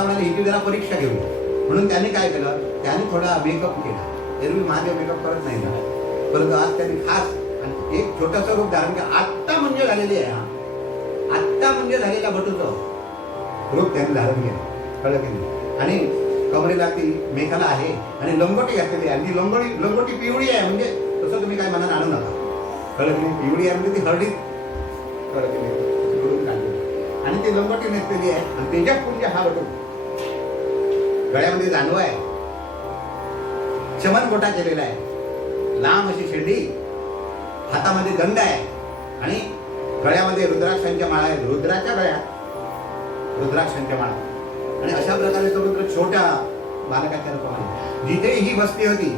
आता म्हणाले हिची जरा परीक्षा घेऊया, म्हणून त्याने काय केलं, त्याने थोडा मेकअप केला. एरवी महादेव मेकअप करत नाही ना, परंतु आज त्यांनी खास एक छोटंसं रूप धारण केलं. आत्ता म्हणजे झालेली आहे, आत्ता म्हणजे झालेल्या भटूचं रूप त्यांनी धारण केलं, कळलं की नाही. आणि कमरेला ती मेखाला आहे आणि लंगोटी घातलेली आहे. आणि ती लंगोटी पिवळी आहे, म्हणजे तसं तुम्ही काय मनात आणू नका, कळलं की नाही. पिवळी आहे म्हणजे ती हळदीत, कळलं की नाही, आणि ती लंगोटी नेसलेली आहे. आणि त्याच्या पुंज हा बटू, गळ्यामध्ये जानवा आहे, चमन गोटा केलेला आहे, लांब अशी शेंडी, हातामध्ये दंड आहे आणि गळ्यामध्ये रुद्राक्षांच्या माळा आहेत. रुद्राच्या गळ्यात रुद्राक्षांच्या माळा. आणि अशा प्रकारे तो रुद्र छोट्या बालकाच्या रूपामध्ये जिथे ही बसली होती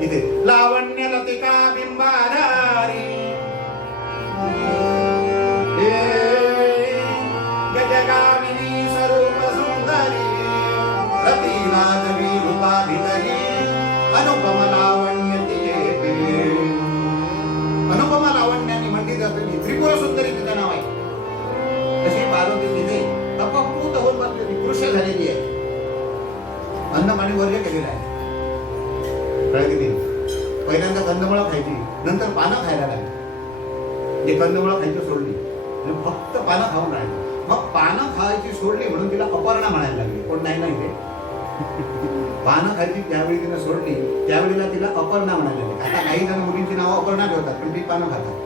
तिथे लावण्य लतिका बिंबाधारी गजगामिनी स्वरूप सुंदरी रतिनादवी रूपाभितरी अनुपम लावण्य तिचे. अनुपम लावण्याने मंडित असलेली त्रिपुर सुंदरी तिचं नाव आहे. अशी पार्वती तिथे अपपूत होऊन बसलेली, कृश झालेली आहे. अन्न पाणी वर्ज केलेलं आहे, पहिल्यांदा कंदमुळं खायची, नंतर पानं खायला लागली. जे कंदमुळं खायची सोडली आणि फक्त पानं खाऊन राहिली. मग पानं खायची सोडली म्हणून तिला अपर्णा म्हणायला लागली. कोण नाही ना इथे, पानं खायची त्यावेळी तिनं सोडली, त्यावेळेला तिला अपर्णा म्हणायला लागली. आता काही जण मुलींची नावं अपर्णा ठेवतात, पण ती पानं खातात.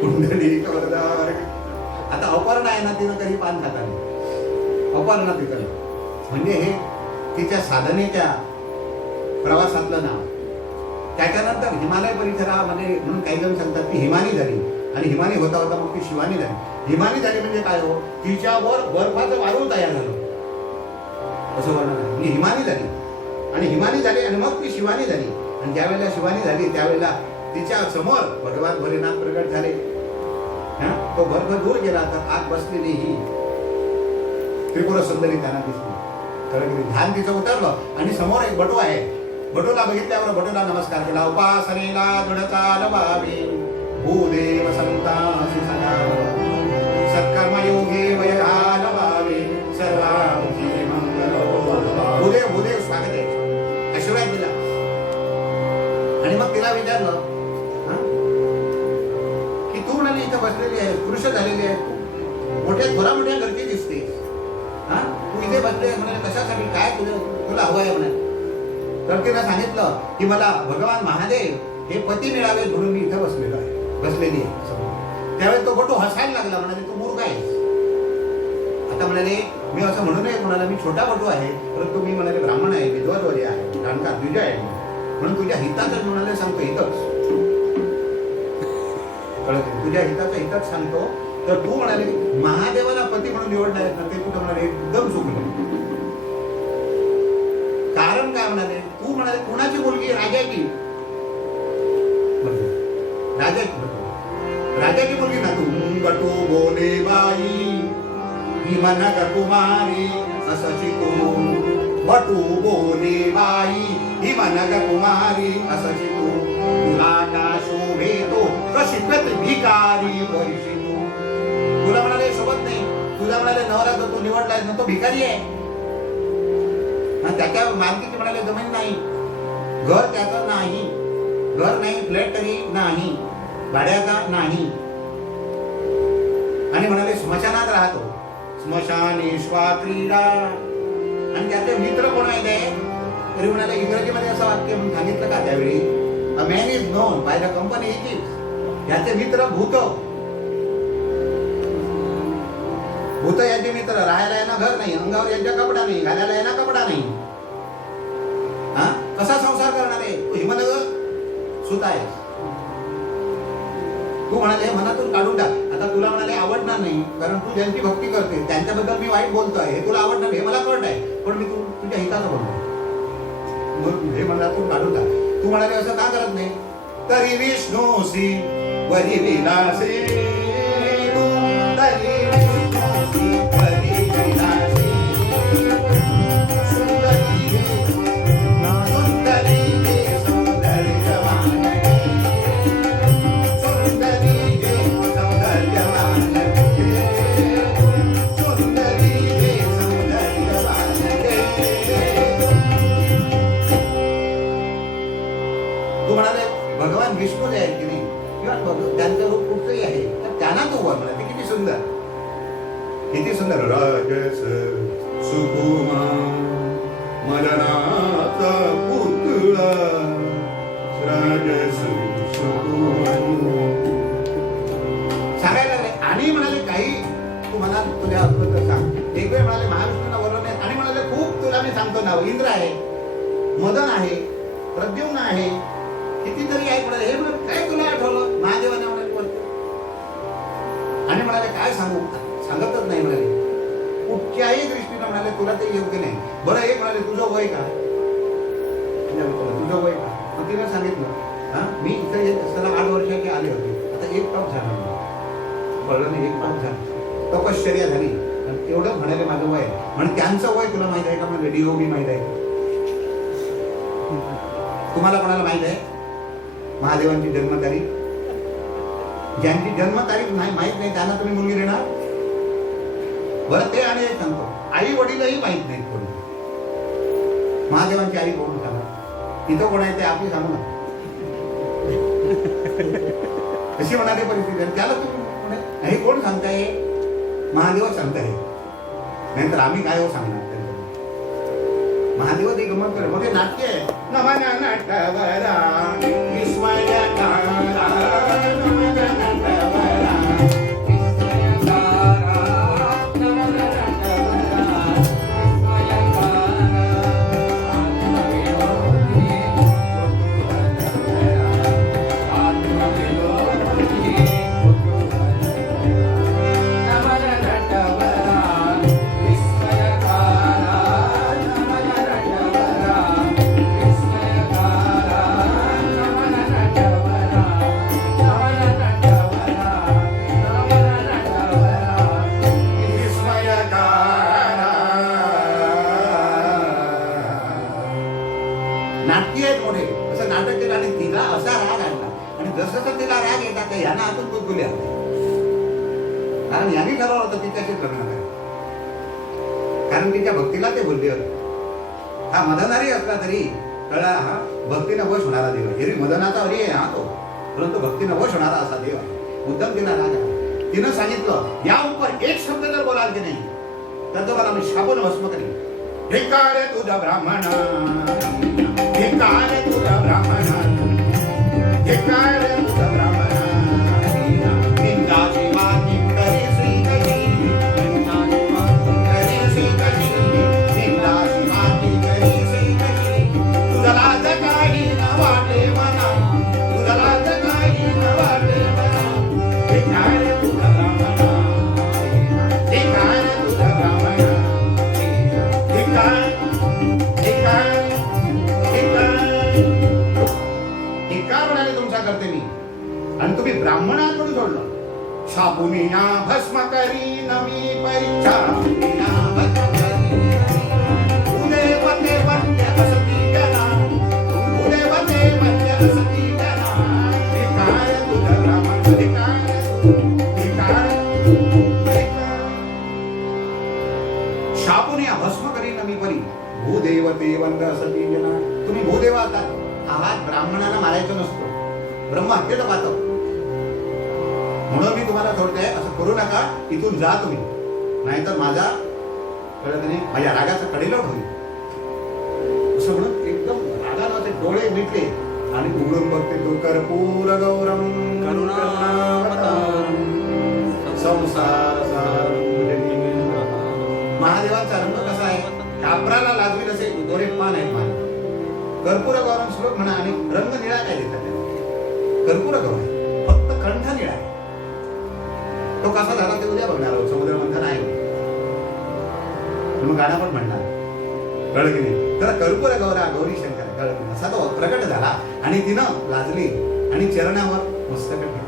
कुंडली आता अपर्णा आहे ना, तिनं कधी पान खाता नाही, अपर्णा तिथं. म्हणजे हे तिच्या साधनेच्या प्रवासातलं नाव. त्याच्यानंतर हिमालय परिसरामध्ये म्हणून काही जण सांगतात ती हिमानी झाली. आणि हिमानी होता होता मग ती शिवानी झाली. हिमानी झाली म्हणजे काय हो, तिच्यावर बर्फाचं वारूळ तयार झालं असं वर्णन आहे. म्हणजे हिमानी झाली आणि हिमानी झाली आणि मग ती शिवानी झाली. आणि ज्यावेळेला शिवानी झाली त्यावेळेला तिच्या समोर भगवान भोलेनाथ प्रगट झाले. तो बर्फ दूर गेला तर आत बसलेली ही त्रिपुर सुंदरी त्यांना दिसली. कारण ध्यान तिचं उतरलं आणि समोर एक बटू आहे. बटूला बघितल्यावर बटूला नमस्कार केला. उपासनेला दृढचाल व्हावे भूदेव संतासी सदा सत्कर्मयोगे वयघाल व्हावे सर्वांची मंगल. भूदेव भूदेव स्वागत आहे, आशीर्वाद दिला. आणि मग तिला विचारलं की तू म्हणाली इथं बसलेली आहे, पुरुष झालेली आहे, मोठ्या थोरा मोठ्या घरची दिसते, तू इथे बसले म्हणाले कशासाठी, काय तुला हवं आहे म्हणाले. तर तिला सांगितलं की मला भगवान महादेव हे पती मिळावे म्हणून मी इथं बसलेलो आहे, बसलेली आहे. त्यावेळेस तो बटू हसायला लागला, म्हणाले तू मूर्ख आहेस. आता म्हणाले मी असं म्हणू नये, म्हणाला मी छोटा बटू आहे, परंतु मी म्हणाले ब्राह्मण आहे, विद्वाद्वर्य आहे, जाणकार द्विज आहे, म्हणून तुझ्या हिताचं म्हणाले सांगतो, हितच कळत, तुझ्या हिताचं हितच सांगतो. तर तू म्हणाले महादेवाला पती म्हणून निवडला आहे ना, ते तुझं म्हणाले एकदम चुकलं. कारण काय म्हणाले, तू म्हणाले कुणाची मुलगी, राजाची, राजाची मुलगी ना तू. बटू बोले बाई हिमनग कुमारी असची तू. बटू बोले बाई हिमनग कुमारी असची तू. तुला का शोभे तो कशी भिकारी परिशी तू. तुला म्हणाले सोबत नाही, तुला म्हणाले नवरा जो तू निवडलाय ना तो भिकारी आहे. त्याच्या मालकीची म्हणाले जमीन नाही, घर त्याचं नाही, घर नाही, फ्लॅट तरी नाही, भाड्याचा नाही. आणि म्हणाले स्मशानात राहतो, स्मशानेश्वा क्रीडा. आणि त्याचे मित्र कोण आहे तरी म्हणाले इंग्रजीमध्ये असं वाक्य सांगितलं का त्यावेळी, a man is known by the company he keeps. याचे मित्र भूत, भूत याचे मित्र. राहायला यांना घर नाही, अंगावर यांच्या कपडा नाही, घालायला यांना कपडा नाही. कसा संसार करणार आहे तू, हिमनगर सुत आहे. तू म्हणाले मनातून काढून टाक. आता तुला म्हणाले आवडणार नाही, कारण तू ज्यांची भक्ती करते त्यांच्याबद्दल मी वाईट बोलतोय, हे तुला आवडणार हे मला कळत आहे, पण मी तुझ्या हिताचं बोलतो. हे मनातून काढून टाक. तू म्हणाले असं का करत नाही, तरी विष्णूसी वरी विलासी तू, तरी विष्णूसी वरी विलासी सुंदरी किती सुंदर. राजस सुकुमा मदनाचा पुतळा, राजस सुकुमा. सांगायला लागले. आणि म्हणाले काही तू मनात तुझ्या असलं तर सांग. एक वेळ म्हणाले महाविष्णूंना वर्णन आहे. आणि म्हणाले खूप तुला मी सांगतो नाव. इंद्र आहे, मदन आहे, प्रद्युम्न आहे, कितीतरी आहे. म्हणाले हे म्हणाले काय तुला आठवलं. महादेवाने म्हणाले बोलतो. आणि म्हणाले काय सांगू, सांगतच नाही म्हणाले. कुठच्याही दृष्टीने म्हणाले तुला ते योग्य नाही. बरं एक म्हणाले तुझं वय काय, तुझं वय काय. मग तिने सांगितलं हा मी इथे येत असताना 8 वर्षाचे आले होते. आता 1 टॉप झाला कळलं नाही. 1 टॉप झाला, तपश्चर्या झाली. एवढं म्हणाले माझं वय. म्हणजे त्यांचं वय तुला माहित आहे का. म्हणजे डीओबी माहित आहे, तुम्हाला कोणाला माहित आहे महादेवांची जन्मतारीख. ज्यांची जन्मतारीख नाही माहित नाही त्यांना तुम्ही मुलगी देणार. बरं ते आणि एक सांगतो, आई वडीलही माहित नाहीत कोणी. महादेवांची आई कोण सांगा. तिथं कोण आहे ते आपली सांगू ना. कशी म्हणाली परिस्थिती. त्याला तुम्ही हे कोण सांगताय. महादेवच सांगताय. नाहीतर आम्ही काय हो सांगणार. महादेव ते गमत करे. मग ते नाट्य आहे. नमना नटवरा विस्मयकारा, नमना नटवरा विस्मयकारा, नमना नटवरा विस्मयकारा, आत्मविलोकी कुतूहलभरा, आत्मविलोकी कुतूहलभरा, नमना नटवरा विस्मयकारा, नमना नटवरा विस्मयकारा, नमना नटवरा, नमना नटवरा, नमना नटवरा विस्मयकारा. नाट्य आहेत मोठे. असं नाटक केलं आणि तिला असा राग आणला. आणि जसं तिला राग येतात यांना आतून गुदगुल्या. कारण यांनी ठरवलं होतं तिच्याशीच लग्न करायचं. कारण तिच्या भक्तीला ते बोलले होते. हा मदनारी असला तरी कळला हा भक्तीनं वश होणारा देव आहे. एरवी मदनाचा हरी आहे हा तो, परंतु भक्तीनं वश होणारा असा देव आहे. मुद्दाम तिला राग आला. तिनं सांगितलं या उपर एक शब्द जर बोलाल की नाही तर तुम्हाला मी शापून भस्म करीन. धिक्कार तुझा ब्राह्मणा, धिक्कार तुझा ब्राह्मणा, धिक्कार तुझा ब्राह्मणा, निंदाची माती करी श्रीकरी, निंदाची माती करी श्रीकरी, निंदाची माती करी श्रीकरी. तुझा लाज काही न वाटे मना, तुझा लाज काही न वाटे मना. धिक्कार तुझा ब्राह्मणा, धिक्कार तुझा ब्राह्मणा, धिक्कार धिक्कार धिक्कार म्हणाले तुमचा करते मी. आणि तुम्ही ब्राह्मणात म्हणून सोडलं. शापुनिया भस्म करी नमी परीक्षा, उदेवते वंद्य असती जना, उदेवते वंद्य असती जना. धिक्कार तुझा ब्राह्मण, धिक्कार धिक्कार धिक्कार. शापुनिया भस्म करी नमी परी, भूदेवते वंद्य असती जना. तुम्ही भूदेव आहात. ब्राह्मणाला मारायचं नसतो. ब्रह्म हत्येचं पाहतो. म्हणून मी तुम्हाला सोडते असं करू नका. इथून जा तुम्ही, नाहीतर माझा कळत नाही माझ्या रागाचा कडेलोट होईल. असं म्हणून एकदम रागानं ते डोळे मिटले आणि उघडून बघते तो कर्पूर गौरम करुणावतारम संसार सारम. महादेवाचा रंग कसा आहे. कापराला लागलेले असे गोरे पान आहेत माझे. कर्पूर गौरम श्लोक म्हणा. आणि रंग निळा काय देतात कर्पूर गौरम, फक्त कंठ निळा आहे. तो कसा झाला ते उद्या बघणार आहोत. समुद्र मंथन आहे मग गाणं पण म्हणणार. कळलं की नाही. तर कर्पूर गौरा गौरी शंकर कळलं की नाही. असा तो प्रकट झाला आणि तिनं लाजली आणि चरणावर मस्तक ठेवलं.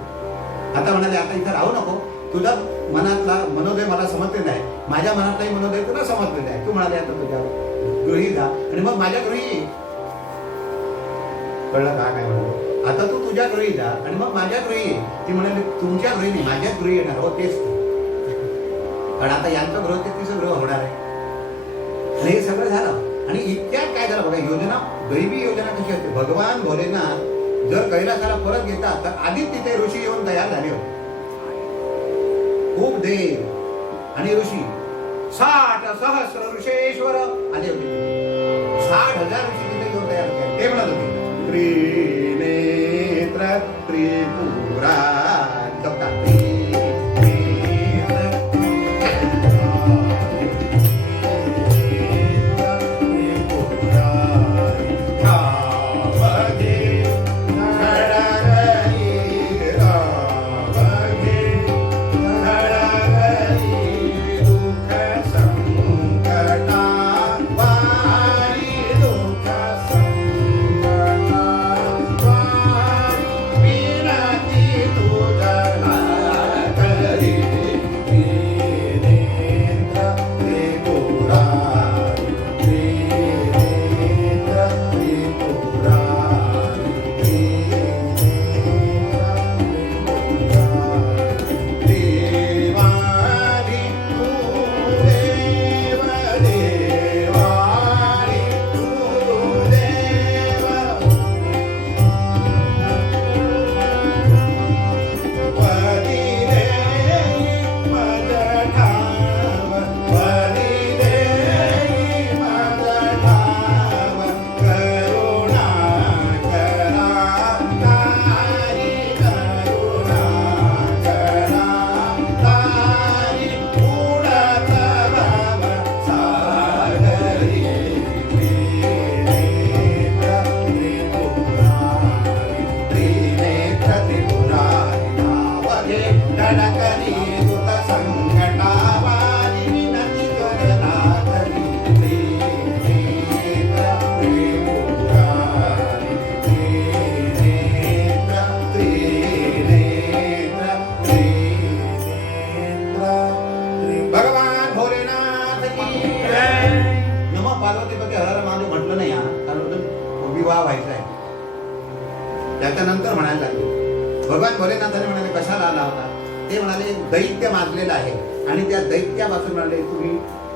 आता म्हणाले आता इथं राहू नको. तुझा मनातला मनोदय मला समजलेला आहे, माझ्या मनातलाही मनोदय तुला समजलेला आहे. तू म्हणाले आता तुझ्या गृही जा आणि मग माझ्या गृही. कळलं का काय म्हणाले. आता तू तुझ्या गृही जा आणि मग माझ्या गृही ये. ती म्हणाली तुमच्या गृही नाही माझ्या गृही येणार हो. तेच कारण आता यांचं गृह ते तिचं गृह होणार आहे. आणि हे सगळं झालं आणि इतक्यात काय झालं बघा. योजना दैवी योजना कशी असते. भगवान भोलेनाथ जर कैलासाला परत घेतात तर आधीच तिथे ऋषी येऊन तयार झाले होते. खूप देव आणि ऋषी 60 सहस्र ऋषेश्वर आले होते. 60,000 ऋषी तिथे येऊन तयार केले. ते म्हणत होते त्रिनेत्र त्रिपुरा त्याच्यानंतर म्हणायला लागले. भगवान भोलेनाथाने म्हणाले कशाला आला होता? ते म्हणाले दैत्य माजलेला आहे आणि त्या दैत्यापासून म्हणाले तुम्ही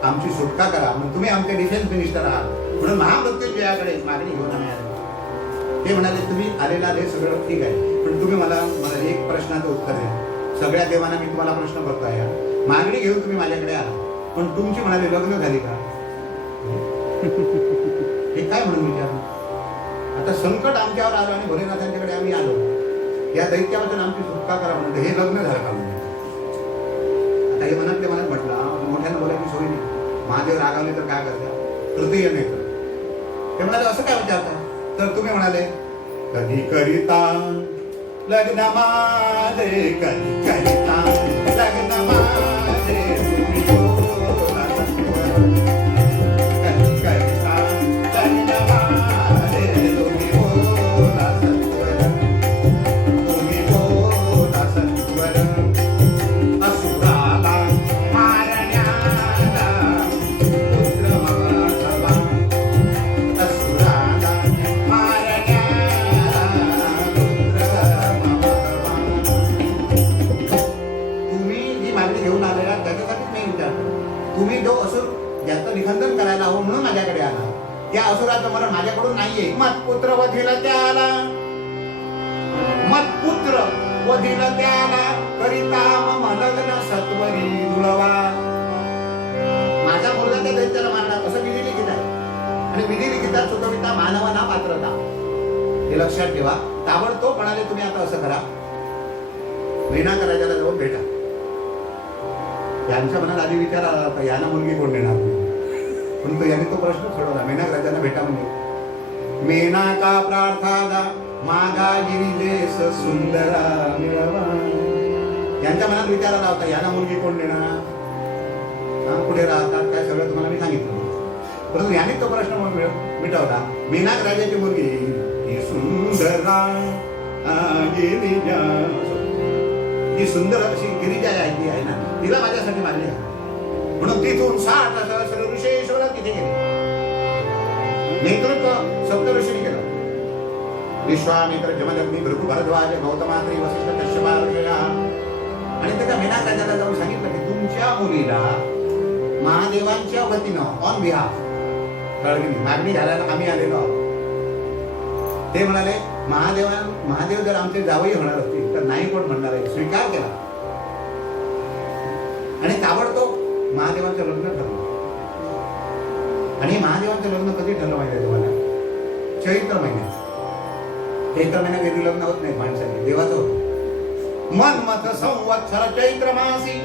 आमची सुटका करा, म्हणून तुम्ही आमचे डिफेन्स मिनिस्टर आहात, म्हणून महामृत्युंजयाकडे मागणी घेऊन आम्ही आले. ते म्हणाले तुम्ही आलेला हे सगळं ठीक आहे, पण तुम्ही मला एक प्रश्नाचं उत्तर द्या. सगळ्या देवांना मी तुम्हाला प्रश्न करतो आहे, मागणी घेऊन तुम्ही माझ्याकडे आला, पण तुमची म्हणाले लग्न झाली का? हे काय म्हणून विचार? आता संकट आमच्यावर आलं आणि भोलेनाथांच्याकडे आम्ही आलो, या दैत्यापासून आमची सुटका करा म्हणून हे लग्न झालं का म्हणजे? आता हे मनातल्या मनात म्हटलं, मोठ्यानं बोलायची सोय नाही. महादेव रागावले तर काय करता? तृतीय नाही तर ते म्हणाले असं काय विचारता? तर तुम्ही म्हणाले कधी करिता लग्न माझे, कधी करिता लग्न माझे, निखंदन करायला हवं म्हणून माझ्याकडे आला. त्या असुराचं मरण माझ्याकडून नाहीये. मतपुत्र वधील त्याला, मतपुत्र वधील त्याला, करिता मम लग्न सत्वरी जुळवा. माझा मुलगा त्या दैत्याला मारणार असं विधी लिखित आहे, आणि विधी लिखितात सुचविता मानवाना पात्रता. हे लक्षात ठेवा. ताबडतोब म्हणाले तुम्ही आता असं करा, मेनाक राजाला जाऊन भेटा. यांच्या मनात आधी विचार आला होता याला मुलगी कोण देणार, परंतु यांनी तो प्रश्न सोडवला. मेनाक राजांना भेटा म्हणजे मेनाका प्रार्थागा मागा गिरिजेस सुंदरा मिळवा. यांच्या मनात विचार आला होता याला मुलगी कोण देणार, कुठे राहतात काय सगळं तुम्हाला मी सांगितलं. परंतु याने तो प्रश्न मिटवला. मेनाक राजाची मुलगी ही सुंदरा गिरिजा, ही सुंदर अशी गिरिजा आहे ना, तिला माझ्यासाठी मारली आहे. म्हणून तिथून 60 सहस्र ऋषेश्वर तिथे गेले. नेतृत्व सप्तऋषींनी केलं. विश्वामित्र, जमदग्नी, भृगु, भरद्वाज, गौतमात्री, वसिष्ठ, कश्यप, आणि त्याच्या मेनाक राजाला जाऊन सांगितलं की तुमच्या मुलीला महादेवांच्या वतीनं ऑन बिहाफ मागणी घालायला आम्ही आलेलो आहोत. ते म्हणाले महादेव जर आमचे जावई होणार असतील तर नाही कोण म्हणणार आहे. स्वीकार केला आणि ताबडतोब महादेवांचं लग्न ठरलं. आणि महादेवांचं लग्न कधी ठरलं माहिती आहे तुम्हाला? चैत्र महिन्यात. चैत्र महिन्यात कधी लग्न होत नाही माणसाने, देवाचं होतं. मन्मथ संवत्सर चैत्र मासी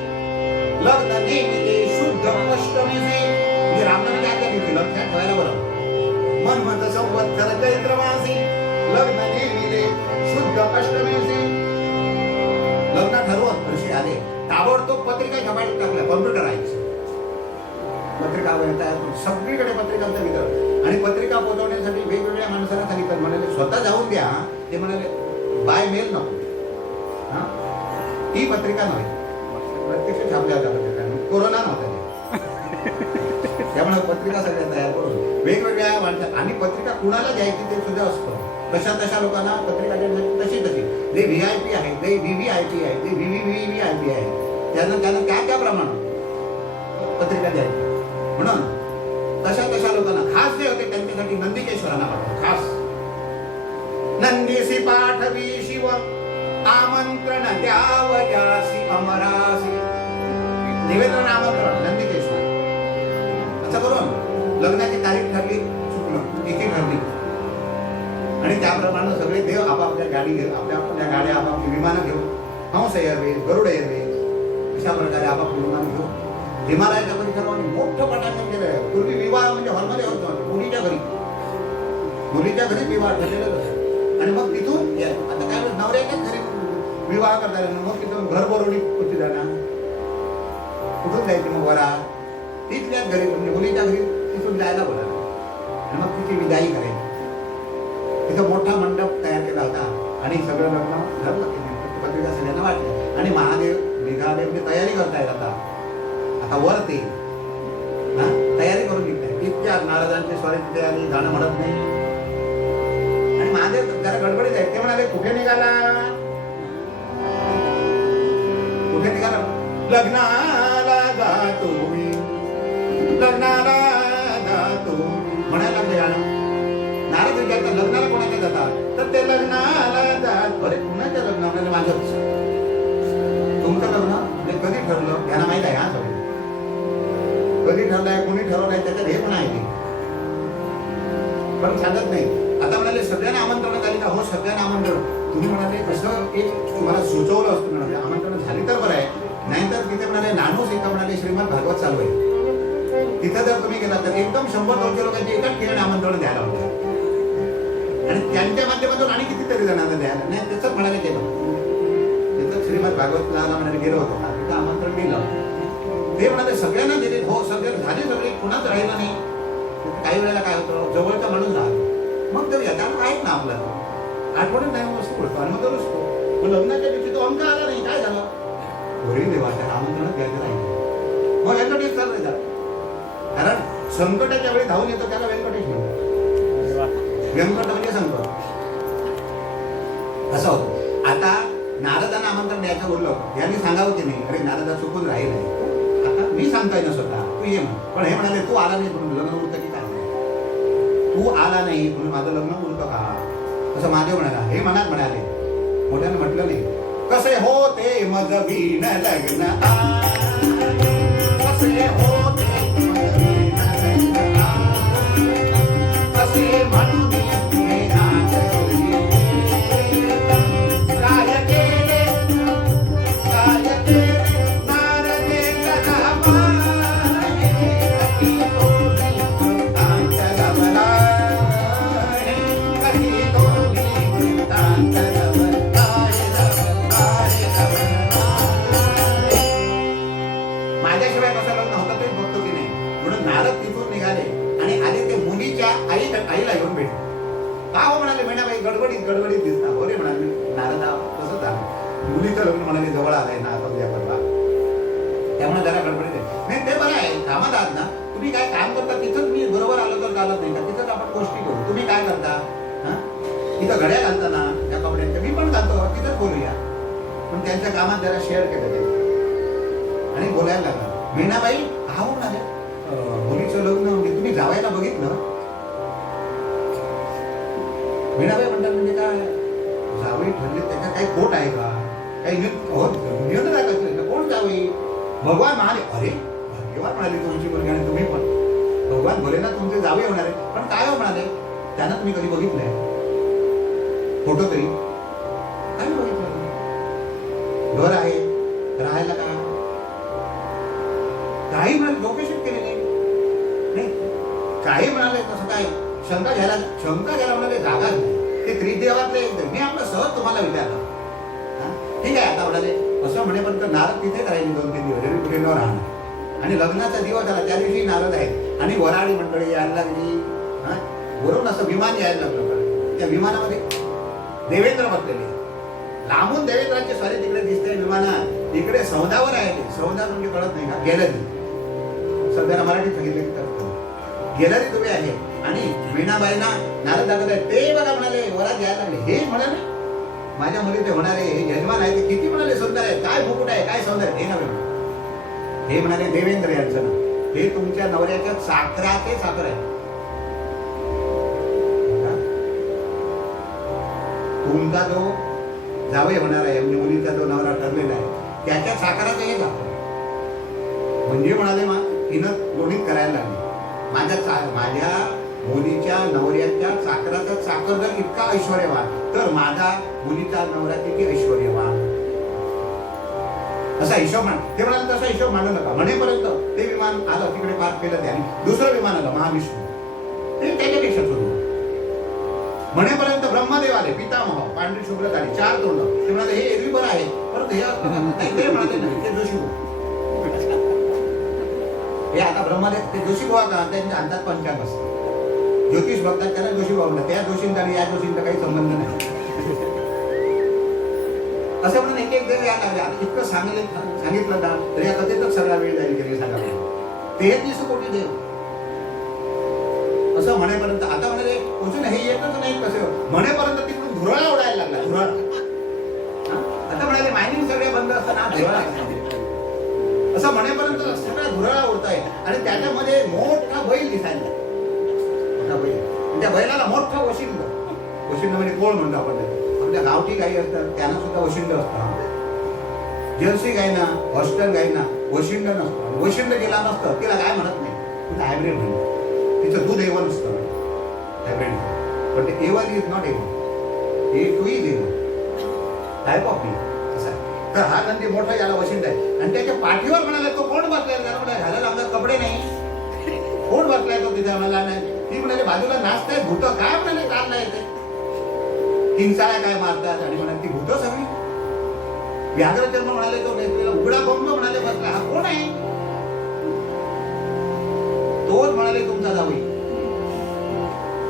लग्न नेमिते शुद्ध अष्टमीसी. म्हणजे रामनाने काय केलं लक्षात ठेवायला बरं. मन्मथ संवत्सर चैत्र मासी लग्न नेमिते शुद्ध अष्टमीसी. लग्न ठरवत वर्षी आले, ताबडतोब पत्रिका छपाईत टाकल्या, कॉम्प्युटराईज पत्रिका तयार करून सगळीकडे पत्रिकांचं वितरण. आणि पत्रिका पोहोचवण्यासाठी वेगवेगळ्या माणसांना सांगितलं. म्हणाले स्वतः जाऊन द्या. ते म्हणाले बाय मेल नको, हा ही पत्रिका नव्हे, प्रत्यक्ष छापल्या होत्या पत्रिका. कोरोना नव्हता त्यामुळे पत्रिका सगळ्या तयार करून वेगवेगळ्या माणसं. आणि पत्रिका कुणाला द्यायची ते सुद्धा असतं. तशा तशा लोकांना पत्रिका द्यायची तशी जे VIP आहेत, जे VVIP आहेत, जे VVVIP आहेत, त्यांना त्या प्रमाणात पत्रिका द्यायची. म्हणून तशा लोकांना खास जे होते त्यांच्यासाठी नंदिकेश्वरांना पाठवलं. खास नंदीसी पाठवी शिव आमंत्रण द्यावयासी अमरासी. निवेदन आमंत्रण नंदिकेश्वर. असं करून लग्नाची तारीख ठरली, चुकलं तिथी ठरली. आणि त्याप्रमाणे सगळे देव आपापल्या गाडी घेऊन आपल्या गाड्या आपापली विमानं घेऊन हंस एअरवेज, गरुड एअरवेज अशा प्रकारे आपापली विमान घेऊन हिमालयाच्या परिसरामध्ये मोठं पटांगण केलं. पूर्वी विवाह म्हणजे हॉलमध्ये होत नव्हते, मुलीच्या घरी विवाह ठरलेलं होतं. आणि मग तिथून आता काय नवऱ्याच्याच घरी विवाह करता येईल. मग तिथून घरबरोडी होती जाणार, कुठून जायची मग वरा तिथल्याच घरी, म्हणजे मुलीच्या घरी तिथून जायला बोला. आणि मग तिची विदाई करायची. तिथं मोठा मंडप तयार केला होता आणि सगळं लग्न ठरलं. पत्रिका सगळ्यांना वाटल्या. आणि महादेव निघाले म्हणजे तयारी करतायत. आता वर ते तयारी करून निघताय. इतक्या नारदांची स्वारी तिथे आली, जाणं म्हणत नाही. आणि महादेव जरा गडबडीत आहे. ते म्हणाले कुठे निघाला, कुठे निघाला? लग्नाला जातो मी, लग्नाला जातो म्हणायला लागले. गाणं नारद विचारतात लग्नाला कोणाच्या जातात? तर ते लग्नाला जात. अरे कुणाच्या लग्न? म्हणजे माझंच. तुमचं लग्न म्हणजे कधी ठरलं यांना माहित आहे. हा सगळं कधी ठरलंय, कोणी ठरवलंय त्याच्यात हे पण आहे, पण सांगत नाही. आता म्हणाले सगळ्यांना आमंत्रण झाली का? हो सगळ्यांना आमंत्रण. तुम्ही म्हणाले कसं एक तुम्हाला सुचवलं असतं. म्हणाले आमंत्रण झाली तर बरं आहे, नाहीतर तिथे म्हणाले नानूस इथं म्हणाले श्रीमद भागवत चालू आहे. तिथं जर तुम्ही गेला तर एकदम 100-200 लोकांची एकाच ठिकाणी आमंत्रण द्यायला होतं. आणि त्यांच्या माध्यमातून आणि कितीतरी जणांना द्यायला नाही. त्याच म्हणाले केलं. तिथं श्रीमद भागवतला म्हणाले गेलो होतो, तिथं आमंत्रण दिलं. ते म्हणाले सगळ्यांना दिले. हो सगळे झाले, सगळे कुणाच राहिलं नाही. काही वेळेला काय होतं, जवळचा माणूस राहतो, मग तो येतात आहेत ना आपलं आठवड्यात नाही वस्तू बोलतो आणि मग तो असतो. मग लग्नाच्या दिवशी तो अंक आला नाही, काय झालं? घरी देवाच्या आमंत्रण द्यायचं राहिलं. मग व्यंकटेश चाललंय जा. कारण संकटाच्या वेळी धावून येतो त्याला व्यंकटेश म्हणतात. व्यंकट म्हणजे संकट असं होतं. आता नारदांना आमंत्रण द्यायचं बोललो, यांनी सांगावं की नाही, अरे नारदा चुकून राहील आहे. आता मी सांगताय ना स्वतः तू ये म्हण. पण हे म्हणाले तू आला नाही म्हणून लग्न उरतं की काय? तू आला नाही म्हणून माझं लग्न उरतं का? असं महादेव म्हणाला. हे मनात म्हणाले, मोठ्याने म्हटलं नाही. कसे होते मग वीण लग्न, कसे होते मग वीण लग्न, कसे म्हणून आईला घेऊन भेटले. का हो म्हणाले मीनाबाई गडबडीत दिसता. हो रे म्हणाले नारदा कसं झालं, मुलीचं लग्न म्हणाले जवळ आलंय ना उद्या परवा, त्यामुळे जरा गडबडीत आहे. नाही ते बरं आहे, कामात आहात ना तुम्ही, काय काम करता तिथंच मी बरोबर आलो तर चालत नाही का? तिथंच आपण गोष्टी करू. तुम्ही काय करता? तिथं घड्या घालता ना त्या कपड्यांच्या, मी पण घालतो, तिथंच बोलूया. पण त्यांच्या कामात जरा शेअर केलं ते आणि बोलायला लागला. मीनाबाई का हो म्हणाले मुलीचं लग्न म्हणजे तुम्ही जावायला बघितलं? मीनाबाई म्हणतात म्हणजे काय जावई ठरले त्याच्यात काही खोट आहे का? काही नियंत्रण आहे का? कोण जावई? भगवान म्हणाले अरे तेव्हा म्हणाली तुमची मुलगी आणि तुम्ही पण भगवान भोलेनाथ तुमचे जावे होणार आहे. पण काय हो म्हणाले, त्यांना तुम्ही कधी बघितलंय फोटो तरी? काय बघितलं? घर आहे, राहायला का काही म्हणाले, चौकशी केली नाही. काही म्हणाले तसं काय शंका घ्यायला म्हणाले जागाच नाही. ते त्रिदेवातले मी आपलं सहज तुम्हाला विचारलं. ठीक आहे आता म्हणाले असं म्हणेपर्यंत नारद तिथेच राहिले 2-3 दिवस, कुठे न राहणार. आणि लग्नाचा दिवस झाला त्या दिवशी नारद आहेत आणि वराडी मंडळी यायला लागली. वरून असं विमान यायला लागलं. त्या विमानामध्ये देवेंद्र बसलेले, लांबून देवेंद्राची स्वारी तिकडे दिसते विमानात. इकडे सौदावर आहे. ते सौदा म्हणजे कळत नाही का, गॅलरी. सध्याला मराठीत सांगितले गॅलरी तुम्ही आहे. आणि मीनाबाईंना नारद दाखवत आहे. ते बघा म्हणाले वरात यायला लागले. हे म्हणाले माझ्या मुली ते होणारे हे यजमान आहे, ते किती म्हणाले सुंदर आहे, काय मुकुट आहे, काय सौंदर्य. हे नव्हे हे म्हणाले देवेंद्र यांचं नाव. हे तुमच्या नवऱ्याच्या चाकराचे चाकर आहे. तुमचा जो जावई होणार आहे म्हणजे मुलीचा जो नवरा ठरलेला आहे त्याच्या चाकराचं हे चाकर. म्हणजे म्हणाले तिनं लोणीत करायला लागली. माझ्या मुलीच्या नवऱ्याच्या चाकराचा चाकर जर इतका ऐश्वर्यवान तर माझा मुलीचा नवरा किती ऐश्वर्यवान, असा हिशोब मान. ते म्हणाले तसा हिशोब मांडू नका. म्हणेपर्यंत ते विमान आलं, तिकडे पार केलं त्याने. दुसरं विमान आलं महाविष्णू, ते त्याच्यापेक्षा सुरू. म्हणेपर्यंत ब्रह्मदेव आले, पितामह, पांढरी शुभ्रत आली, 4 तोंड. ते म्हणाले हे एरवी बरं आहे, परंतु हे ते म्हणाले नाही, ते जोशी हे आता ब्रह्मदेव ते जोशी बुवा का त्यांच्या अंतात पंचांग असतं. ज्योतिष बघतात त्याला जोशी बुवा म्हणतात. त्या जोशींचा आणि या जोशींचा काही संबंध नाही. असं म्हणून एक देव यायला लागले. इतकं सांगितलं ना तरी या कथेतच सगळा वेळ जाईल तरी सांगायला. 33 कोटी देव असं म्हणेपर्यंत आता म्हणाले अजून हे येतच नाही कसं म्हणेपर्यंत तिकडून धुराळा उडायला लागला. धुराळा आता म्हणाले मायनिंग सगळे बंद असताना धुराळा असं म्हणेपर्यंत सगळा धुराळा उडताय. आणि त्याच्यामध्ये मोठा बैल दिसायला, मोठा बैल. त्या बैलाला मोठा वशिंड म्हणजे कोळ म्हणतो आपण. आपल्या गावठी गायी असतात त्यांना सुद्धा वशिंड असतात. जर्सी गायना हॉस्टन गायना वशिंड नसतं. वशिंड गेला नसतं तिला काय म्हणत नाही, तिला हायब्रिड म्हणतो. तिचं दूध एवं नसतं हायब्रिड. पण ते एवं इज नॉट एवं, हे टू इज एवं टाईप ऑफ मी. तर हा नंदी मोठा याला वशिंड आहे. आणि त्याच्या पाठीवर म्हणाला तो कोण बसलाय, त्याला म्हणाला घालायला अंगात कपडे नाही, कोण बसलाय तो तिथे म्हणाला नाही. ती म्हणाले बाजूला नाचताय भूत, काय म्हणाले चाललाय ते किंचाळ्या काय मारतात. आणि म्हणाले ती भूत सगळी. व्याघ्रचर्म म्हणाले तो उघडा बंब म्हणाले बसला, हा कोण आहे? तोच म्हणाले तुमचा जावई.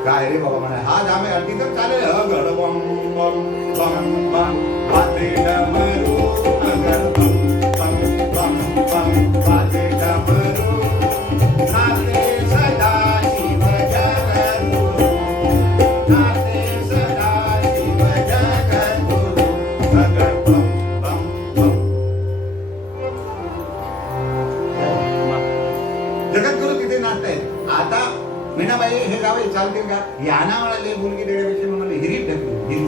काय रे बाबा म्हणाले हा जामे अगदी तर चालेल. गड बम बम बम बम वाते डमरू, अगड बम बम बम बम वाते डमरू, नाते सदा शिव जगद्गुरु, नाते सदा शिव जगद्गुरु, अगड बम बम बम. जगद्गुरु तिथे नाचतायत. आता मीनाबाई हे गावे चालतील का? याना म्हणाले मुलगी देण्यापेक्षा म्हणाले हिरीत ढकली. हिरी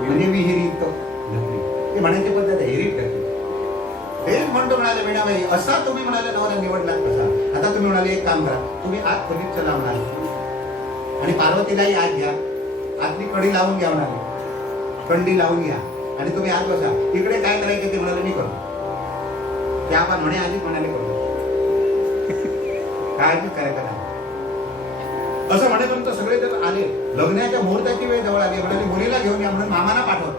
म्हणजे विहिरीत ढकली, ते म्हणायची पद्धत आहे, हिरीत ढकली. तेच म्हणतो म्हणाले मीनाबाई असा तुम्ही म्हणाले नवरा निवडलात कसा? आता तुम्ही म्हणाले एक काम करा, तुम्ही आत खोलीत चला म्हणाले आणि पार्वतीलाही आत घ्या, आतली कडी लावून घ्या म्हणाले, कंडी लावून घ्या आणि तुम्ही आत बसा. इकडे काय करायचं ते म्हणाले मी करतो. ते आपण म्हणे आधीच म्हणाले करतो, काळजीच करायचं नाही. असं म्हणेपर्यंत सगळे जर आले. लग्नाच्या मुहूर्ताची वेळ जवळ आली. म्हणाले मुलीला घेऊन या म्हणून मामाना पाठवलं.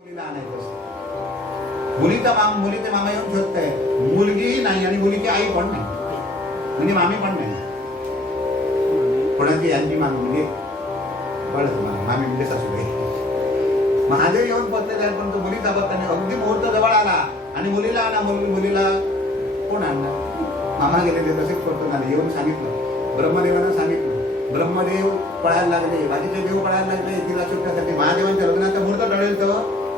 मुलीला आणायचं. मुलीचे मामा येऊन शोधताय. मुलगीही नाही आणि मुलीची आई पण नाही, म्हणजे मामी पण नाही. कोणाची यांची मामी म्हणजे कळत मला, मामी म्हणजे सासूबाई. महादेव येऊन पोचलेले आहेत, पण तो मुलीचा बघताना अगदी मुहूर्त जवळ आला आणि मुलीला आणा. मुलीला कोण आणणार? मामा गेले ते तसेच करतो झाले. येऊन सांगितलं, ब्रह्मदेवांना सांगितलं. ब्रह्मदेव पळायला लागले, बाकीचे देव पळायला लागले तिला सुटण्यासाठी. महादेवांच्या लग्नाचा मुहूर्त टळेल तर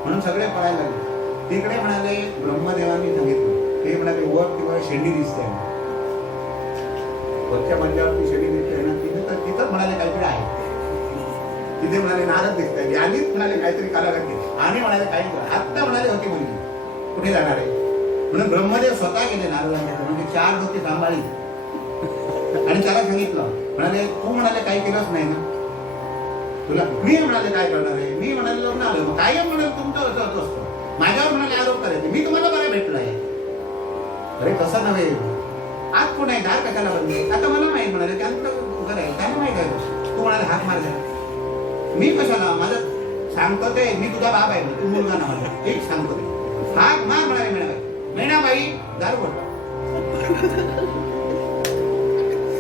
म्हणून सगळे पळायला लागले. तिकडे म्हणाले ब्रह्मदेवांनी सांगितलं, ते म्हणाले वर किंवा शेंडी दिसते, वरच्या मंदिरावरती शेंडी दिसते ना, तिथं म्हणाले काहीतरी आहे. तिथे म्हणाले नारद दिसत आणि म्हणाले काहीतरी काला लागते आणि म्हणाले काही आत्ता म्हणाले होती मुलगी कुठे जाणार आहे. म्हणून ब्रह्मदेव स्वतः गेले नारदांच्याकडे, म्हणजे 4 डोके सांभाळी आणि त्याला सांगितलं, म्हणाले तू म्हणाले काही केलंच नाही ना, तुला मी म्हणाले काय करणार आहे, मी म्हणाले लग्न आलं, मग काय म्हणाले तुमचं असं असतं, माझ्यावर म्हणाले आरोप करायचे, मी तुम्हाला बरं भेटलाय. अरे तसं नव्हे, आज कोण आहे, दार कशाला बंद, आता मला माहीत म्हणाले त्यांचं घर आहे, त्यांना माहीत आहे, तू म्हणाले हात मारला, मी कशाला, माझं सांगतो ते, मी तुझा बाप आहे, तू मुलगा ना माझा, एक सांगतो ते, हात मार म्हणाले मीणाबाई दार बोल.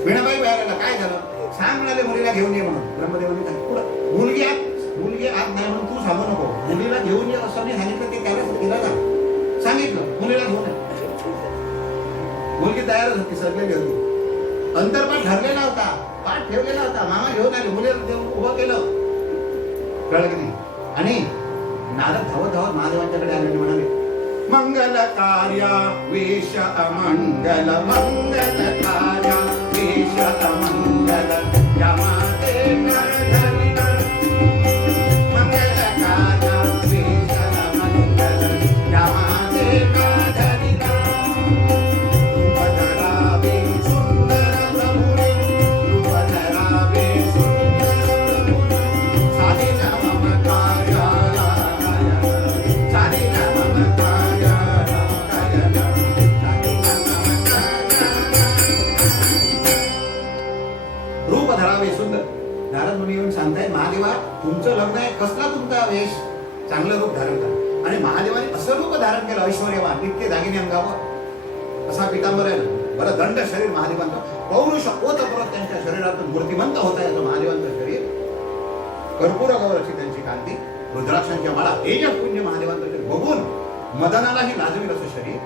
मीणाबाई बाहेर काय झालं, सांग म्हणाले मुलीला घेऊन ये म्हणून. ब्रह्मदेवाने पुढं मुलगी आत नाही म्हणून तू सांगू नको, मुलीला घेऊन ये असं मी सांगितलं, ते त्याला तिला सांगितलं मुलीला घेऊन ये. मुलगी तयारच होती, सजलेली होती, अंतरपाठ ठरलेला होता, पाठ ठेवलेला होता, मामा घेऊन आले, मुलीला उभं केलं, कळलं की नाही. आणि नारद धावत धावत महादेवांच्याकडे आले आणि म्हणाले मंगल कार्या वेश अमंगल, मंगल कार्या वेश अमंगल, यमाते करधरिना, मंगल कार्या वेश अमंगल, यमाते करधरिना, रूपधरावे सुंदर प्रभुरे, रूपधरावे सुंदर प्रभुरे, साधिना मम कार्या, साधिना मम कार्या, रूप धरावे सुंदर. नारद मुनी येऊन सांगतायत महादेवा तुमचं लग्न आहे, कसला तुमचा वेश, चांगलं रूप धारण करा. आणि महादेवाने असं रूप धारण केलं ऐश्वर्यवान, इतके दागिने अंगावर, असा पितांबर आहे ना, बरं दंड शरीर महादेवांचं, पौरुष ओतप्रोत त्यांच्या शरीरातून मूर्तिमंत होता येतं महादेवांचं शरीर, कर्पूर गौरची त्यांची कांती, रुद्राक्षांच्या माळा, तेजपुंज महादेवांचं शरीर बघून मदनालाही लाजवील असं शरीर,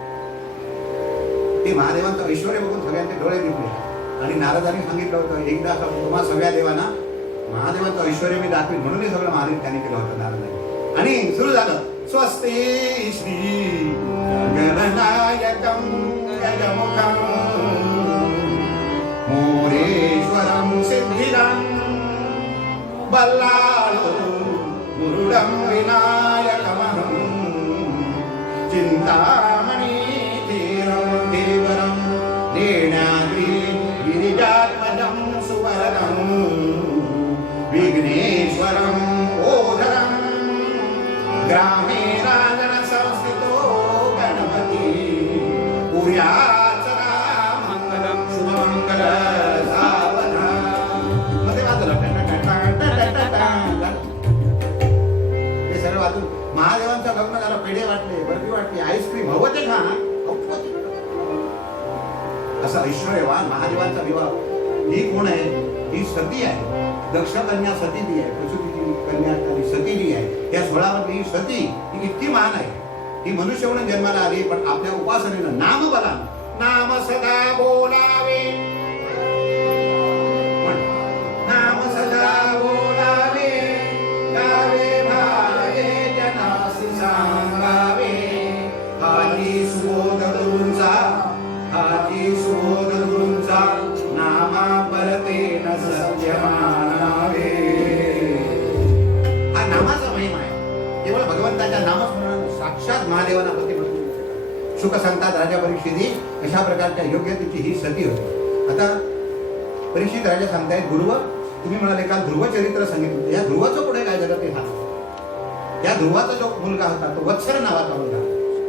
ते महादेवांचं ऐश्वर्य बघून सगळ्यांचे डोळे दिसले. आणि नारदांनी सांगितलं होतं एकदा तुम्हा सगळ्या देवांना महादेवांचं ऐश्वर्य मी दाखवीन, म्हणून हे सगळं महादेव त्यांनी केलं होतं नारदांनी. आणि सुरू झालं स्वस्ति श्री गणनायकं गजमुखं मोरेश्वरं सिद्धिदं बल्लाळो मुरुडं विनायकमहं चिंतामणि धीरं देवरं देण्याद्रि गिरिजात्मजं सुवरनं विघ्नेश्वरं ओधरं ग्रामे राजन संस्थितो गणपति पुर्याचना मंगलं शुभमंगल सावधान. मध्ये वाजलं हे सर्व वाजून महादेवांचं लग्न झालं, पेढे वाटले, बर्फी वाटली, आईस्क्रीम हवं ते खा, असं ऐश्वर्यवान महादेवांचा विवाह. ही कोण आहे, ही सती आहे, दक्ष कन्या सती जी आहे, प्रसूतीची कन्या सती जी आहे, त्या 16 मधली ही सती ही इतकी महान आहे, ही मनुष्य म्हणून जन्माला आली, पण आपल्या उपासनेनं नाम बला नाम सदा बोलावे, नाम सदा बोलावे, गावे भावे जनासी सांगावे, हाती सुबोध गुरूंचा, हाती सुबोध गुरूंचा, नामा परते न सत्य मानावे. हा नामाचा महिमा आहे, केवळ भगवंताच्या नामस्मरणाने साक्षात महादेवांना प्रतिमूर्ती मिळते. शुक सांगतात राजा परीक्षिती अशा प्रकारच्या योग्यतेची ही सती होती. आता परीक्षित राजा सांगतायत ध्रुव, तुम्ही म्हणाले काल ध्रुव चरित्र सांगितलं, या ध्रुवाचं पुढे काय झालं ते सांगा. या ध्रुवाचा जो मुलगा होता तो वत्सर नावाचा मुलगा,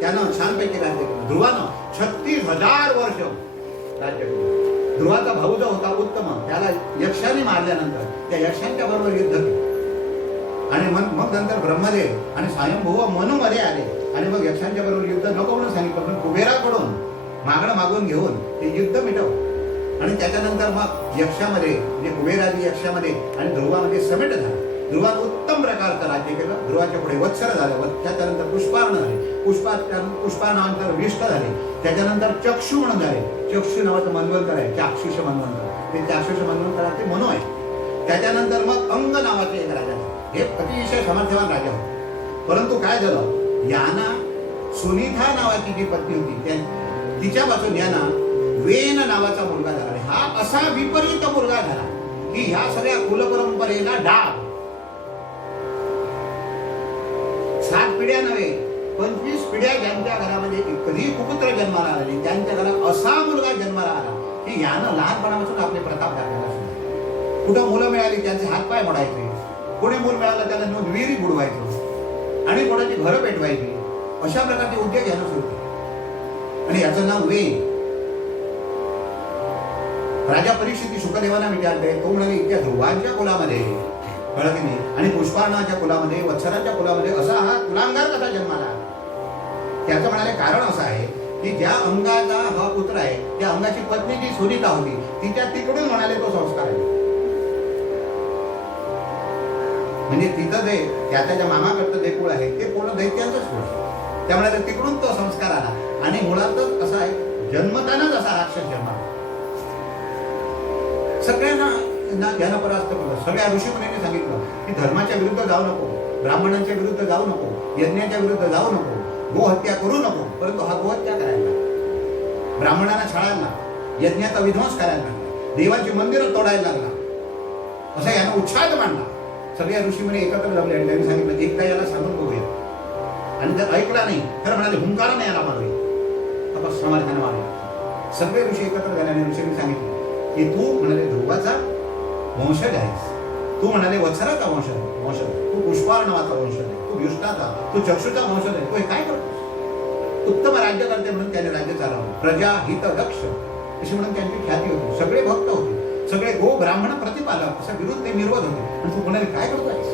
त्यानं छानपैकी राज्य केलं. ध्रुवानं 36,000 वर्ष राज्य केलं. ध्रुवाचा भाऊ जो होता उत्तम, त्याला यक्षाने मारल्यानंतर त्या यक्षांच्या बरोबर युद्ध केलं. आणि मग नंतर ब्रह्मदेव आणि स्वयंभुव मनु मध्ये आले आणि मग यक्षांच्या बरोबर युद्ध नको म्हणून सांगितलं, पण कुबेराकडून मागणं मागून घेऊन ते युद्ध मिटवलं. आणि त्याच्यानंतर मग यक्षामध्ये म्हणजे कुबेरादी यक्षामध्ये आणि ध्रुवामध्ये समेट झाला. ध्रुवात उत्तम प्रकारचं राज्य केलं. ध्रुवाच्या पुढे वत्सर झालं, त्याच्यानंतर पुष्पार्ण झाले, पुष्पार्णानंतर विष्ट झाले, त्याच्यानंतर चक्षु म्हणून झाले. चक्षु नावाचं मनवंतर आहे, चाक्षुष मनवंतर, ते चाक्षुष मनवंतर ते मनो आहे. त्याच्यानंतर मग अंग नावाचे एक राजा, हे अतिशय सामर्थ्यवान राजा होते. परंतु काय झालं, यांना सुनीता नावाची जी पत्नी होती तिच्यापासून यांना वेन नावाचा मुलगा झाला. हा असा विपरीत मुलगा झाला की ह्या सगळ्या कुलपरंपरेला डाग, 7 पिढ्या नव्हे 25 पिढ्या ज्यांच्या घरामध्ये कधी कुपुत्र जन्माला आले, त्यांच्या घरात असा मुलगा जन्माला आला की यानं लहानपणापासून आपले प्रताप दाखवायला सुरू. कुठं मुलं मिळाली त्यांचे हातपाय मोडायचे, कोणी मूल मिळालं त्याला नेऊन विहिरी बुडवायचं आणि कोणाची घरं पेटवायची, अशा प्रकारचे उद्योग यानं सुरू केले. आणि याचं नाव वेद. राजा परीक्षित शुकदेवांना विचारले, तो म्हणाले इतक्या ध्रुवांच्या कुलामध्ये कळत नाही आणि पुष्पार्णाच्या कुलामध्ये, वत्सराच्या कुलामध्ये असा हा कुलांगार कसा जन्माला? त्याचं म्हणाले कारण असं आहे की ज्या अंगाचा हा पुत्र आहे त्या अंगाची पत्नी जी सुनीता होती तिच्या तिकडून म्हणाले तो संस्कार आहे. म्हणजे तिथं जे त्याच्या मामाकडचं जे कुळ आहे ते पूर्ण दैत्यांचंच कुळ आहे. त्यामुळे तिकडून तो संस्कार आला आणि मुळातच असा आहे, जन्मतानाच असा राक्षस जन्माला. सगळ्यांना ज्ञान परास्त केलं. सगळ्या ऋषीमुनींनी सांगितलं की धर्माच्या विरुद्ध जाऊ नको, ब्राह्मणांच्या विरुद्ध जाऊ नको, यज्ञाच्या विरुद्ध जाऊ नको, गोहत्या करू नको. परंतु हा गोहत्या करायला, ब्राह्मणांना छळायला, यज्ञाचा विध्वंस करायला लागला, देवांची मंदिरं तोडायला लागला, असा यानं उत्साह मांडला. सगळ्या ऋषीमुनी एकत्र जमले आणि त्यांनी सांगितलं एकदा याला सांगून बघूया. आणि जर ऐकला नाही तर म्हणाले हुंकाराने याला मारूया, आपण समाधान मारूया. सगळे ऋषी एकत्र झाल्याने ऋषींनी सांगितलं की तू म्हणाले ध्रुवाचा वंशज आहेस, तू म्हणाले वत्सराचा वंशज, तू पुष्पार्णवाचा वंशज आहे, तू व्युष्णाचा, तू चक्षुचा वंशज आहे, तू हे काय करतोस? उत्तम राज्यकर्ते म्हणून त्याने राज्य चालवलं, प्रजा हित दक्ष अशी म्हणून त्यांची ख्याती होती. सगळे भक्त होते, सगळे गो ब्राह्मण प्रतिपालक असं विरुद्ध ते निर्वध होते. आणि तू म्हणाले काय करतोयस?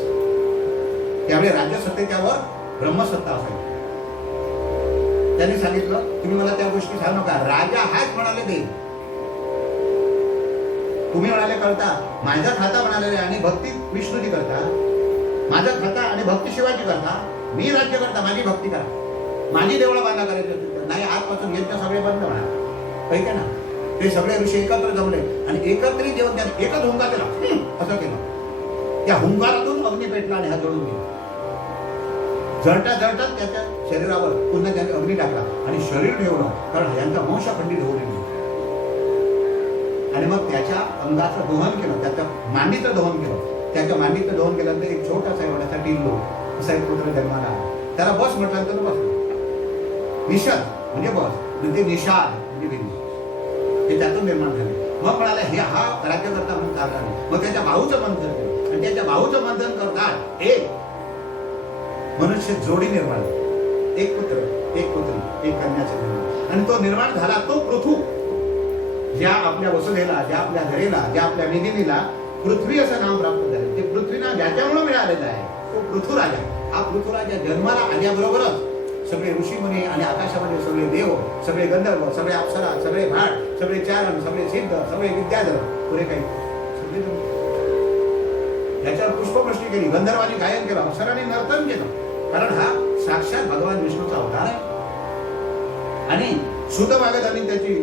त्यावेळी राज्यसत्तेच्या वर ब्रह्मसत्ता असायची. त्यांनी सांगितलं तुम्ही मला त्या गोष्टी सांगू नका, राजा हाच म्हणाले देईल. तुम्ही म्हणाले करता, माझा खाता म्हणाले आणि भक्ती विष्णूची करता, माझा खाता आणि भक्ती शिवाची करता, मी राज्य करता, माझी भक्ती करा, माझी देवळा बांधा करायचं नाही, आजपासून यज्ञ सगळे बंद म्हणा. काही ना ते सगळे ऋषी एकत्र जमले आणि एकत्रित जेवण त्याने एकच हुंकार केला, असं केलं. त्या हुंकारातून अग्नी पेटला आणि हा जळून गेला. जळता जळतात त्याच्या शरीरावर पुन्हा त्याने अग्नी टाकला आणि शरीर ठेवलं, कारण यांचा वंश खंडित होऊ नये. आणि मग त्याच्या अंगाचं दोहन केलं, त्याच्या मांडीचं दोहन केलं. त्याच्या मांडीचं दोहन केल्यानंतर एक छोटासा एवढासा टिल्लो असा एक पुत्र जन्माला आला. त्याला बस म्हटल्यानंतर बस, निषाद म्हणजे बस, म्हणजे निषाद म्हणजे विधी, हे त्यातून निर्माण झाले. मग म्हणाले हे हा राज्यकर्ता म्हणून चालला नाही. मग त्याच्या भाऊचं मंथन केलं आणि त्याच्या भाऊचं मंथन करतात एक मनुष्य जोडी निर्माण झाली, एक पुत्र एक पुत्री एक कन्याचा जन्म. आणि तो निर्माण झाला तो पृथू, ज्या आपल्या वसुधेला, ज्या आपल्या घरेला, ज्या आपल्या मेदिनीला पृथ्वी असं नाव प्राप्त झाले. ते पृथ्वीना ज्याच्यामुळे मिळालेलं आहे तो पृथ्वीराजा. हा पृथ्वीराजा जन्माला आल्याबरोबरच सगळे ऋषीमुनी आणि आकाशामध्ये सगळे देव, सगळे गंधर्व, सगळे अप्सरा, सगळे भाट, सगळे चारण, सगळे सिद्ध, सगळे विद्याधर, पुरे काही सगळे याच्यावर पुष्पवृष्टी केली, गंधर्वांनी गायन केलं, अप्सरांनी नर्तन केलं, कारण हा साक्षात भगवान विष्णूचा अवतार आहे. आणि सुतभागवतांनी त्याची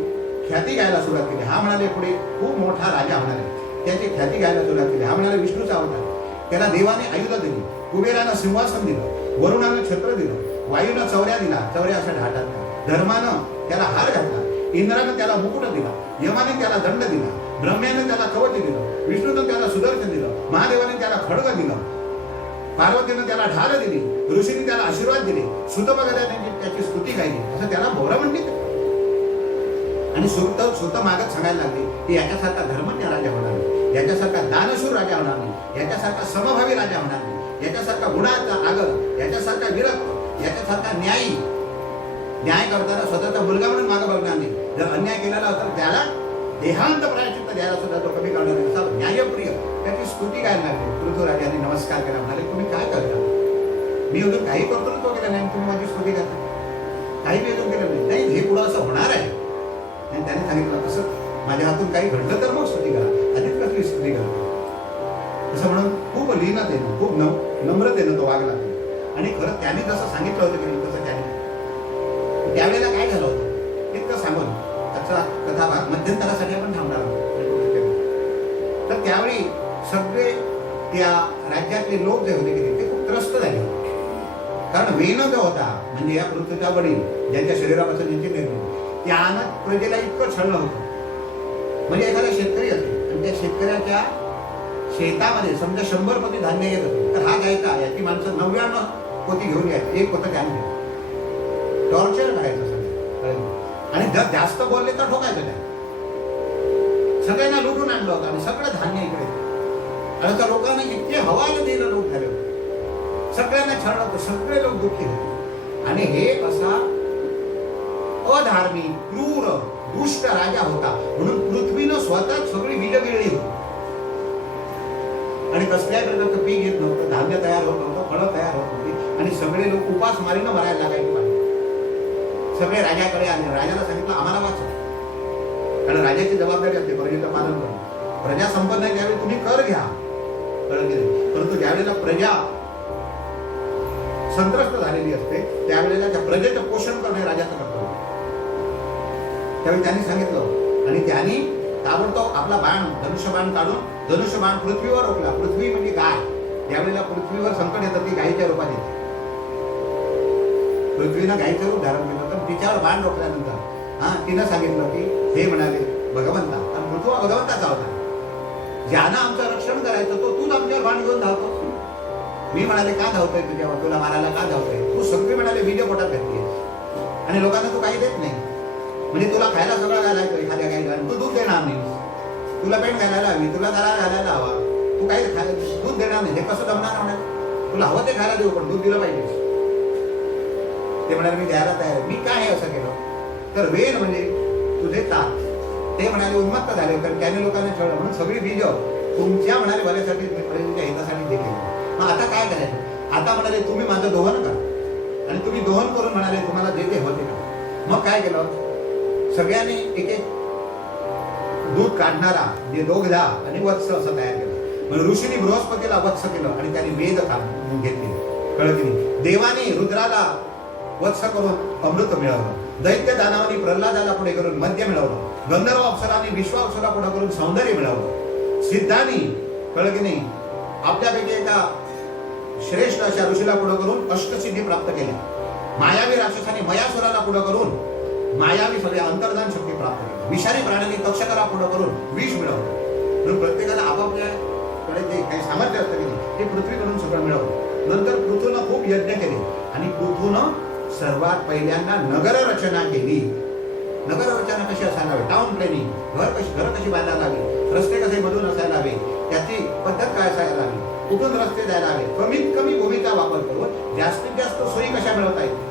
ख्याती गायला सुरुवात केली. हा म्हणाले पुढे खूप मोठा राजा होणार आहे, त्याची ख्याती गायला सुरुवात केली. हा म्हणाले विष्णूचा अवतार. त्याला देवाने आयुध दिली, कुबेरानं सिंहासन दिलं, वरुणानं छत्र दिलं, वायूनं चौऱ्या दिला, चौऱ्या अशा ढाटात, धर्मानं त्याला हार घातला, इंद्रानं त्याला मुकुट दिला, यमाने त्याला दंड दिला, ब्रह्म्याने त्याला कवच दिलं, विष्णूनं त्याला सुदर्शन दिलं, महादेवाने त्याला खड्ग दिलं, पार्वतीनं त्याला ढाल दिली, ऋषीने त्याला आशीर्वाद दिले, सुतभागवतांनी त्याची स्तुती गायली, असं त्याला भोरा म्हणते. आणि सुत मागत सांगायला लागले की याच्यासारखा धर्मज्ञ राजा होणार नाही, याच्यासारखा दानशूर राजा होणार नाही, याच्यासारखा समभावी राजा होणार नाही, याच्यासारखा गुणाचा आगर, याच्यासारखा विरक्त, याच्यासारखा न्यायी, न्याय करताना स्वतःचा मुलगा म्हणून मागे बघणार नाही, जर अन्याय केलेला तर त्याला देहांत प्रायश्चित्त द्यायला सुद्धा तो कमी करणार नाही, असा न्यायप्रिय त्याची स्तुती गायला लागली. पृथ्वीराजाने नमस्कार केला, म्हणाले तुम्ही काय करता? मी अजून काही कर्तृत्व केलं नाही, तुम्ही माझी स्तुती करता? काही मी अजून केलं नाही. हे पुढं असं होणार आहे. आणि त्याने सांगितलं असं माझ्या हातून काही घडलं तर मग स्तुती करा, आधीच कसली स्तुती करा. असं म्हणून खूप लीनतेनं, खूप नम्रतेनं तो वागला. आणि खरं त्याने जसं सांगितलं होतं की तसं त्याने त्यावेळेला काय झालं होतं इतकं सांगून त्याचा कथाभाग मध्यंतरासाठी आपण थांबणार आहोत. तर त्यावेळी सगळे त्या राज्यातले लोक जे होते की ते खूप त्रस्त झाले होते. कारण वेन जो होता म्हणजे या पृथ्वीचा वडील ज्यांच्या शरीरापासून ज्यांची निर्मिती, त्यानं प्रजेला इतकं छळलं होतं. म्हणजे एखादा शेतकरी असेल आणि त्या शेतकऱ्याच्या शेतामध्ये समजा 100 पोती धान्य येत होतं, तर हा घ्यायचा, याची माणसं 99 पोती घेऊन यायची, एक पोतं त्याने टॉर्चर करायचं सगळं. आणि जर जास्त बोलले तर ठोकायचं नाही. सगळ्यांना लुटून आणलं होतं आणि सगळं धान्य इकडे. आणि त्या लोकांना इतके हवाला दिलं लोक झाले होते. सगळ्यांना छळलं होतं. सगळे लोक दुःखी होते. आणि हे असा अधार्मिक क्रूर दुष्ट राजा होता म्हणून पृथ्वीनं स्वतः सगळी बीज गिळली होती. आणि कसल्याही प्रकारचं पीक येत नव्हतं, धान्य तयार होत नव्हतं, फळं तयार होत नव्हती. आणि सगळे लोक उपासमारीनं मरायला लागायचे. सगळे राजाकडे आले. राजाला सांगितलं आम्हाला वाचव. कारण राजाची जबाबदारी असते प्रजेचं पालन करणं. प्रजा संपन्न आहे त्यावेळी तुम्ही कर घ्या, कळलं की नाही. परंतु ज्यावेळेला प्रजा संत्रस्त झालेली असते त्यावेळेला त्या प्रजेचं पोषण करणे राजाचं कर्तव्य. त्यावेळी त्यांनी सांगितलं आणि त्यांनी ताबडतोब आपला बाण धनुष्यबाण काढून धनुष्यबाण पृथ्वीवर रोखला. पृथ्वी म्हणजे गाय. ज्यावेळेला पृथ्वीवर संकट येतं ती गायीच्या रूपात येते. पृथ्वीनं गायीचं रूप धारण केलं तर तिच्यावर बाण रोखल्यानंतर तिनं सांगितलं की हे म्हणाले भगवंता, कारण पृथ्वी भगवंताचा होता. ज्यानं आमचं रक्षण करायचं तो तूच आमच्यावर बाण घेऊन धावतो. मी म्हणाले का धावतोय तुझ्यावर, तुला मारायला का धावतोय. तू सगळी म्हणाले बीज पोटात घातली आणि लोकांना तू काही देत नाही. म्हणजे तुला खायला सगळं घालायचं एखाद्या गाईला, तू दूध देणार नाही. तुला पेंट घालायला हवी, तुला दरा घालायला हवा, तू काही दूध देणार नाही. हे कसं जमणार म्हणाले. तुला हवं ते खायला देऊ पण दूध दिलं पाहिजे. ते म्हणाले मी द्यायला तयार आहे. मी काय असं केलं तर वेल म्हणजे तुझे तात. ते म्हणाले उन्मत्त झाले तर त्याने लोकांना छळलं म्हणून सगळी बीज तुमच्या म्हणाले भल्यासाठी प्रजेच्या हितासाठी देखील. मग आता काय करायचं. आता म्हणाले तुम्ही माझं दोहन करा आणि तुम्ही दोहन करून म्हणाले तुम्हाला जे ते होते का. मग काय केलं सगळ्यांनी एक एक दूध काढणारा जे दोघदा आणि वत्स असं तयार केलं. म्हणजे ऋषीने बृहस्पतीला वत्स केलं आणि त्यांनी वेद घेतले. कळलं की नाही. देवाने रुद्राला वत्स करून अमृत मिळवलं. दैत्य दानवानी प्रल्हादाला पुढे करून मद्य मिळवलं. गंधर्व अप्सरांनी विश्वावसुरा पुढे करून सौंदर्य मिळवलं. सिद्धांनी कळलं की नाही आपल्यापैकी एका श्रेष्ठ अशा ऋषीला पुढे करून अष्टसिद्धी प्राप्त केल्या. मायावी राक्षसाने मयासुराला पुढे करून मायावी सगळ्या अंतर्धान शक्ती प्राप्त केली. विषारी प्राण्यांनी तक्षकाला पुढे करून विष मिळवलं. म्हणून प्रत्येकाला आपापल्याकडे जे काही सामर्थ्य असतं की नाही ते पृथ्वीकडून सगळं मिळवलं. नंतर पृथूनं खूप यज्ञ केले आणि पृथूनं सर्वात पहिल्यांदा नगर रचना केली. नगर रचना कशी असायला हवी, टाउन प्लॅनिंग, घर कशी बांधायला हवी, रस्ते कसे मधून असायला हवे, त्याची पद्धत काय असायला हवी, कुठून रस्ते जायला हवे, कमीत कमी भूमीचा वापर करून जास्तीत जास्त सोयी कशा मिळवता येईल,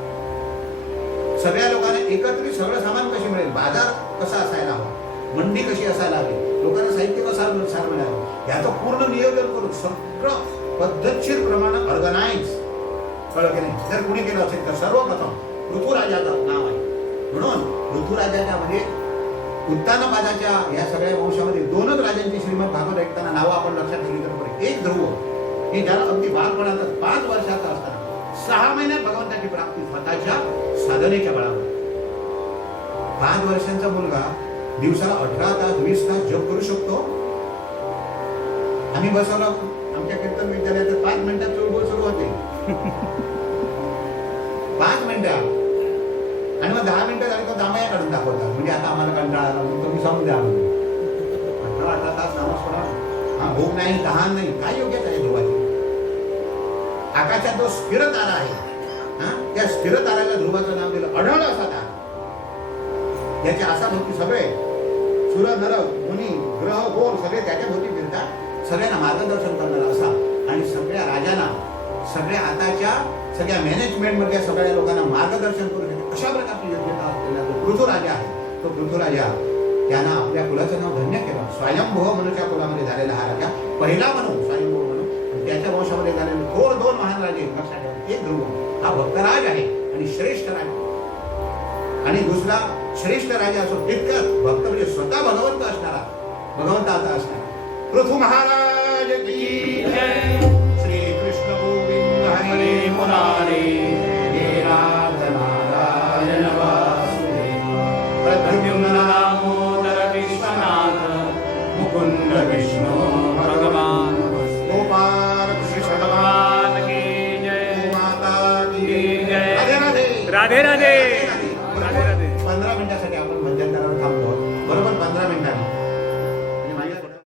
सगळ्या लोकांना एकत्रित सगळं सामान कसे मिळेल, बाजार कसा असायला हवा, मंडी कशी असायला हवी, लोकांना साहित्य कसं मिळावं, याचं पूर्ण नियोजन करून सगळं पद्धतशीर प्रमाणात ऑर्गनाइज. कळलं की नाही. जर कुणी केलं असेल तर सर्वप्रथम ऋतुराजाचं नाव आहे. म्हणून ऋतुराजाच्या म्हणजे उत्तानपादाच्या या सगळ्या वंशामध्ये दोनच राजांची श्रीमद भागवत ऐकताना नावं आपण लक्षात ठेवली तर बरे. एक ध्रुव हे ज्याला अगदी बालपणात 5 वर्षाचा असताना 6 महिन्यात भगवंताची प्राप्ती स्वतःच्या साधनेच्या बळावर. 5 वर्षांचा मुलगा दिवसाला 18 तास 20 तास जप करू शकतो. आम्ही बसवला आमच्या कीर्तन विद्यालयात 5 मिनिटात चुळबुळ सुरू होते. 5 मिनिटात आणि मग 10 मिनिटं झाली तर दामया काढून दाखवतात. म्हणजे आता आम्हाला कंटाळा आला म्हणून तुम्ही समजून द्या. 18 तास नामस्मरण, भूक नाही, तहान नाही, काय योग्यता आहे ध्रुवाची. आकाशात जो स्थिर तारा आहे त्या स्थिर ताऱ्याला ध्रुवाचं नाव दिलं अढळ असा तारा. याच्या आसा भोवती सगळे सुर नर मुनी ग्रह गोल सगळे त्याच्या भोवती फिरतात. सगळ्यांना मार्गदर्शन करणारा असा आणि सगळ्या राजांना सगळ्या आताच्या सगळ्या मॅनेजमेंट मधल्या सगळ्या लोकांना मार्गदर्शन करू शकते अशा प्रकारची योग्यता असलेला जो पृथुराजा आहे. तो पृथुराजा त्यानं आपल्या कुलाचं नाव धन्य केलं. स्वयंभुव मनुष्या कुलामध्ये झालेला हा राजा पहिला म्हणून स्वयंभुव म्हणून आणि त्याच्या वंशामध्ये झालेले थोर 2 महान राजे लक्षात ठेवा. एक ध्रुव हा भक्तराज आहे आणि श्रेष्ठ राज आणि दुसरा श्रेष्ठ राजा असो तितकाच भक्त म्हणजे स्वतः भगवंत असणारा भगवंताचा असणारा पृथु महाराज की जय. श्री कृष्ण गोविंद हरी मुरारी हे नाथ नारायण वासुदेव प्रद्युम्न दामोदर विश्वनाथ मुकुंद विष्णु भगवान